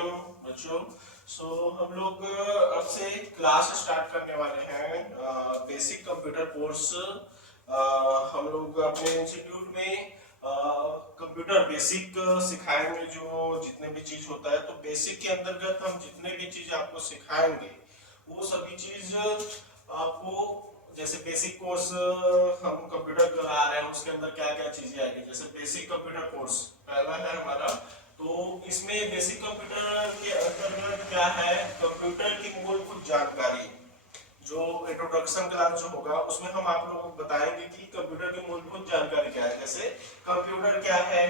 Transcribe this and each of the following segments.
Welcome बच्चों। हम लोग अब से क्लास स्टार्ट करने वाले हैं बेसिक कंप्यूटर कोर्स। हम लोग अपने इंस्टीट्यूट में कंप्यूटर बेसिक सिखाएंगे। जो जितने भी चीज होता है तो बेसिक के अंतर्गत हम जितने भी चीज आपको सिखाएंगे वो सभी चीज आपको, जैसे बेसिक कोर्स हम कंप्यूटर करा रहे हैं उसके अंदर क्या क्या चीजें आएगी। जैसे बेसिक कंप्यूटर कोर्स पहला है हमारा, तो इसमें बेसिक कंप्यूटर के अंतर्गत क्या है, कंप्यूटर की मूलभूत जानकारी। जो इंट्रोडक्शन क्लास जो होगा उसमें हम आप लोगों को बताएंगे कि कंप्यूटर की मूलभूत जानकारी क्या है। जैसे कंप्यूटर क्या है,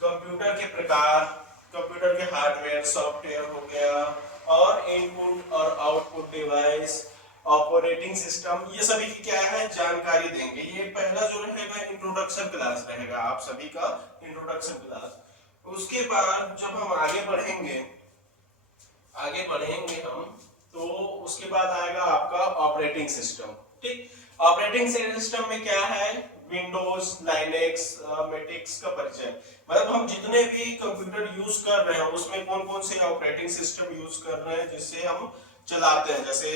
कंप्यूटर के प्रकार, कंप्यूटर के हार्डवेयर सॉफ्टवेयर हो गया, और इनपुट और आउटपुट डिवाइस, ऑपरेटिंग सिस्टम, ये सभी की क्या है जानकारी देंगे। ये पहला जो रहेगा इंट्रोडक्शन क्लास रहेगा, आप सभी का इंट्रोडक्शन क्लास। उसके बाद जब हम आगे बढ़ेंगे हम, तो उसके बाद आएगा आपका ऑपरेटिंग सिस्टम। ठीक, ऑपरेटिंग सिस्टम में क्या है, विंडोज, लाइनेक्स, मैट्रिक्स का परिचय। मतलब हम जितने भी कंप्यूटर यूज कर रहे हैं उसमें कौन कौन से ऑपरेटिंग सिस्टम यूज कर रहे हैं जिससे हम चलाते हैं। जैसे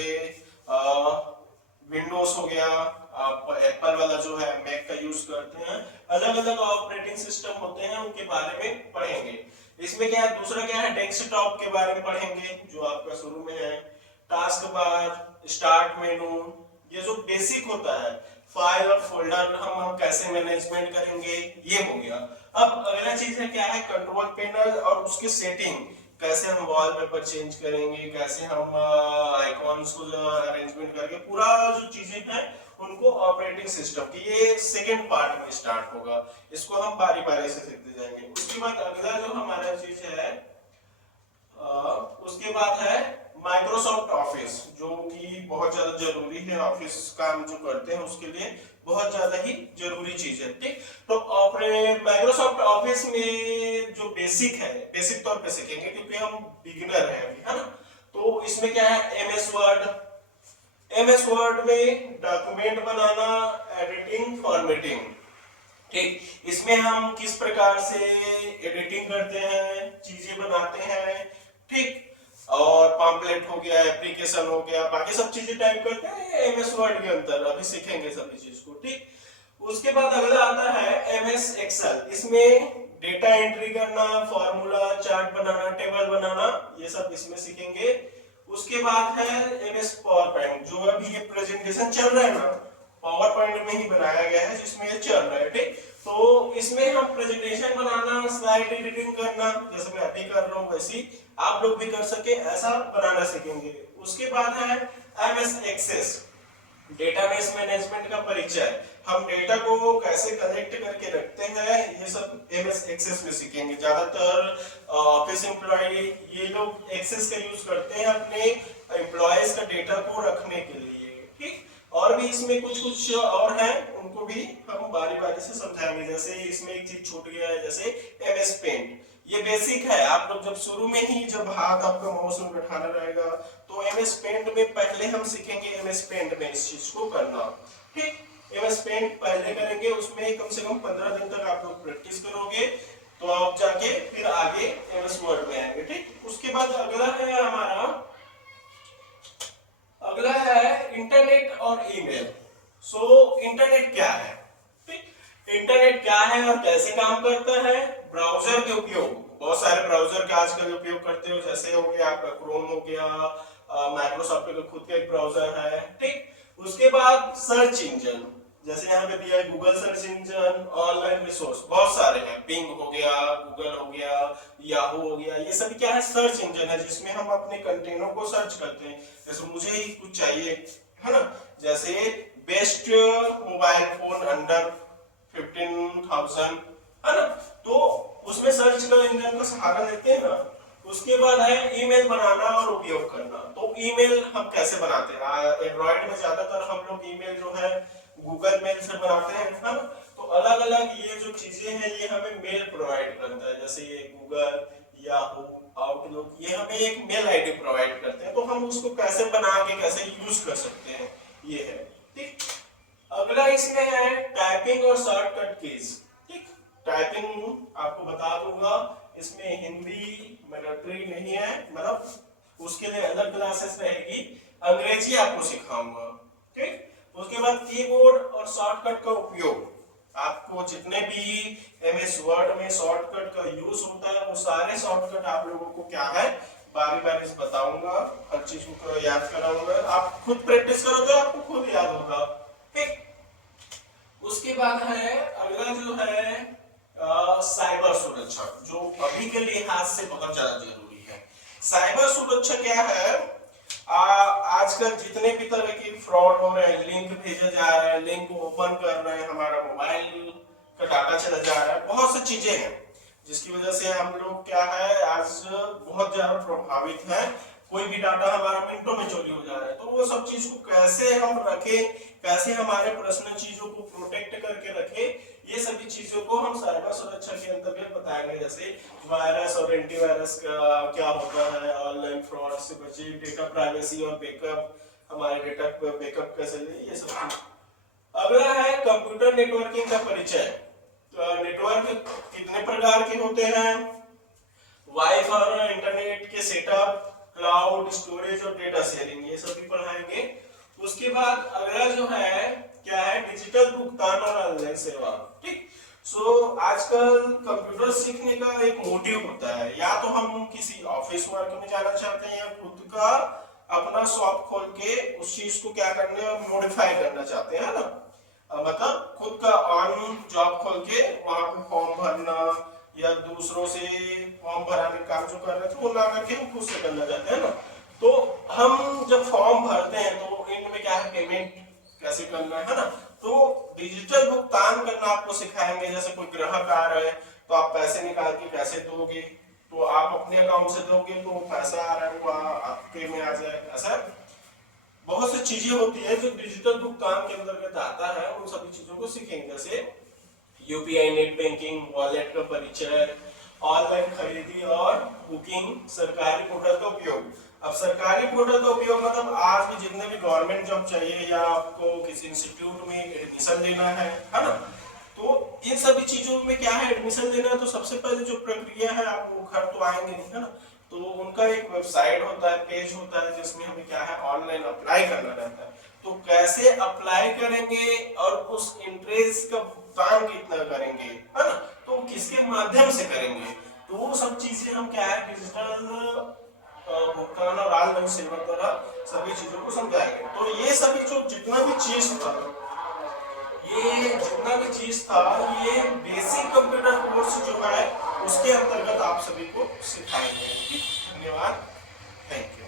विंडोज हो गया, आप एप्पल वाला जो है मैक का यूज करते हैं, अलग अलग ऑपरेटिंग सिस्टम होते हैं, उनके बारे में पढ़ेंगे। इसमें क्या है, दूसरा क्या है, डेस्कटॉप के बारे में पढ़ेंगे जो आपका शुरू में है। टास्क बार, स्टार्ट मेनू, ये जो बेसिक होता है, फाइल और फोल्डर हम कैसे मैनेजमेंट करेंगे, ये हो गया। अब अगला चीज है क्या है, कंट्रोल पैनल और उसके सेटिंग, कैसे हम वॉलपेपर चेंज करेंगे, कैसे हम आइकॉन्स को अरेंजमेंट करके पूरा जो चीजें हैं उनको ऑपरेटिंग सिस्टम की, ये सेकेंड पार्ट में स्टार्ट होगा। इसको हम बारी बारी से सीखते जाएंगे। उसके बाद अगला जो हमारा चीज है, उसके बाद है माइक्रोसॉफ्ट ऑफिस, जो कि बहुत ज्यादा जरूरी है। ऑफिस काम जो करते हैं उसके लिए बहुत ज्यादा ही जरूरी चीज है। ठीक, तो माइक्रोसॉफ्ट ऑफिस में जो बेसिक है, बेसिक तौर पे सीखेंगे क्योंकि हम बिगिनर हैं अभी, है ना। तो इसमें क्या है, एमएस वर्ड में डॉक्यूमेंट बनाना, एडिटिंग, फॉर्मेटिंग। ठीक, इसमें हम किस प्रकार से एडिटिंग करते हैं, चीजें बनाते हैं। ठीक, और पम्पलेट हो गया, एप्लीकेशन हो गया, बाकी सब चीजें टाइप करते हैं एमएस वर्ड के अंदर, अभी सीखेंगे सभी चीज को। ठीक, उसके बाद अगला आता है एमएस एक्सेल। इसमें डेटा एंट्री करना, फॉर्मूला, चार्ट बनाना, टेबल बनाना, ये सब इसमें सीखेंगे। उसके बाद है एमएस पावर पॉइंट, जो अभी ये प्रेजेंटेशन चल रहा है ना, पावर पॉइंट में ही बनाया गया है जिसमें ये चल रहा है। ठीक, तो इसमें हम प्रेजेंटेशन बनाना, स्लाइड एडिटिंग करना, जैसे मैं अभी कर रहा हूँ वैसे आप लोग भी कर सके ऐसा बनाना सीखेंगे। उसके बाद है एमएस एक्सेस, डेटाबेस मैनेजमेंट का परिचय, हम डेटा को कैसे कलेक्ट करके रखते हैं, ये सब एमएस एक्सेस में सीखेंगे। ज्यादातर ऑफिस एम्प्लॉय ये लोग एक्सेस का यूज करते हैं अपने एम्प्लॉयज का डेटा को रखने के लिए। ठीक, और भी इसमें कुछ और हैं, उनको भी हम बारी बारी से समझाएंगे। जैसे इसमें एक चीज छूट गया है, जैसे एमएस पेंट, ये बेसिक है। आप लोग जब शुरू में ही जब हाथ आपका माउस में बैठाना रहेगा तो एमएस पेंट में पहले हम सीखेंगे एमएस पेंट में इस चीज को करना। ठीक, एमएस पेंट पहले करेंगे, उसमें कम से कम 15 दिन तक आप लोग प्रैक्टिस करोगे तो आप जाके फिर आगे एमएस वर्ड में आएंगे। ठीक, उसके बाद अगला है इंटरनेट और ईमेल। इंटरनेट क्या है, इंटरनेट क्या है और कैसे काम करता है। ब्राउजर के उपयोग, बहुत सारे ब्राउजर का आजकल उपयोग करते हो, जैसे हो गया आपका क्रोम हो गया, माइक्रोसॉफ्ट का खुद का एक ब्राउजर है। ठीक, उसके बाद सर्च इंजन, जैसे यहाँ पे दिया है Google search engine, online resource बहुत सारे हैं, बिंग हो गया, गूगल हो गया, याहू हो गया, ये सभी क्या है, सर्च इंजन है जिसमें हम अपने कंटेनों को सर्च करते हैं। जैसे मुझे ही कुछ चाहिए, है ना, जैसे बेस्ट मोबाइल फोन अंडर 15,000, है ना, तो उसमें सर्च का इंजन का सहारा लेते हैं ना। उसके बाद है ईमेल बनाना और उपयोग करना। तो ईमेल हम कैसे बनाते हैं, एंड्रॉइड में ज्यादातर हम लोग ईमेल जो है गूगल मेल से बनाते हैं, है ना। तो अलग अलग ये जो चीजें हैं ये हमें मेल प्रोवाइड करता है, जैसे ये गूगल, याहू, आउटलुक, ये हमें एक मेल आईडी प्रोवाइड करते हैं। तो हम उसको कैसे बना के कैसे यूज कर सकते हैं, ये है। ठीक, अगला इसमें है टाइपिंग और शॉर्टकट कीज। ठीक, टाइपिंग आपको बता दूंगा, इसमें हिंदी, मैंडेटरी नहीं है, मतलब उसके लिए अलग क्लासेस रहेगी। अंग्रेजी आपको सिखाऊंगा, ठीक। उसके बाद कीबोर्ड और शॉर्टकट का उपयोग, आपको जितने भी एमएस वर्ड में शॉर्टकट का यूज होता है वो सारे शॉर्टकट आप लोगों को क्या है बारी बारी से बताऊंगा, हर चीज को याद कराऊंगा। आप खुद प्रैक्टिस करोगे आपको खुद याद होगा, ठीक। उसके बाद है अगला जो है साइबर सुरक्षा, जो अभी के लिहाज से बहुत ज्यादा जरूरी है। साइबर सुरक्षा क्या है, आजकल जितने भी तरह के फ्रॉड हो रहे हैं, लिंक भेजा जा रहा है, लिंक ओपन कर रहे हैं, हमारा मोबाइल का डाटा चला जा रहा है, बहुत सी चीजें हैं जिसकी वजह से हम लोग क्या है आज बहुत ज्यादा प्रभावित हैं। कोई भी डाटा हमारा मिनटों में चोरी हो जा रहा है, तो वो सब चीज को कैसे हम रखें, कैसे हमारे पर्सनल चीजों को प्रोटेक्ट करके रखें, ये सभी चीजों को हम साइबर सुरक्षा के अंतर्गत बताएंगे। जैसे वायरस और एंटीवायरस का क्या होता है, ऑनलाइन फ्रॉड से बचे, डेटा प्राइवेसी और बैकअप, हमारे डेटा बैकअप कैसे ले, ये सब चीज। अगला है कंप्यूटर नेटवर्किंग का परिचय। नेटवर्क कितने प्रकार के होते हैं, वाईफाई और इंटरनेट के सेटअप, क्लाउड स्टोरेज और डेटा शेयरिंग, ये सभी पढ़ाएंगे। उसके बाद अगला जो है क्या है, डिजिटल भुगतान और ऑनलाइन सेवा, ठीक। आजकल कंप्यूटर सीखने का एक मोटिव होता है, या तो हम किसी ऑफिस वर्क में जाना चाहते हैं या खुद का अपना शॉप खोल के उस चीज को क्या करने मॉडिफाई करना चाहते हैं ना, मतलब खुद का ऑन जॉब खोल के वहां पे फॉर्म भरना या दूसरों से फॉर्म भराने का काम जो कर रहे थे वो ना करके हम खुद से करना चाहते हैं ना। तो हम जब फॉर्म भरते हैं तो इनमें क्या है, पेमेंट कैसे करना है ना, तो डिजिटल भुगतान करना आपको सिखाएंगे। जैसे कोई ग्राहक आ रहा है तो आप पैसे निकाल के कैसे दोगे, तो आप अपने अकाउंट से दोगे तो पैसा आ रहा है वो आपके में आ जाए, ऐसा बहुत सी चीजें होती है जो डिजिटल भुगतान के अंतर्गत आता है, उन सभी चीजों को सीखेंगे। जैसे यूपीआई, नेट बैंकिंग, वॉलेट का परिचय, ऑनलाइन खरीदी और बुकिंग, सरकारी पोर्टल का उपयोग। अब सरकारी पोर्टल का उपयोग मतलब आज भी जितने भी गवर्नमेंट जॉब चाहिए या आपको किसी इंस्टीट्यूट में एडमिशन लेना है ना, तो इन सभी चीजों में क्या है, एडमिशन लेना है तो सबसे पहले जो प्रक्रिया है, आप वो घर तो आएंगे नहीं है ना, तो उनका एक वेबसाइट होता है, पेज होता है, जिसमें हमें क्या है ऑनलाइन अप्लाई करना रहता है। तो कैसे अप्लाई करेंगे और उस इंटरेस्ट का भुगतान कितना करेंगे है ना, तो किसके माध्यम से करेंगे, तो वो सब चीजें हम क्या है डिजिटल भुगतान और ऑनलाइन सेवा द्वारा सभी चीजों को समझाएंगे। तो ये सभी जो जितना भी चीज था ये बेसिक कंप्यूटर कोर्स जो है उसके अंतर्गत आप सभी को सिखाएंगे। धन्यवाद, थैंक यू।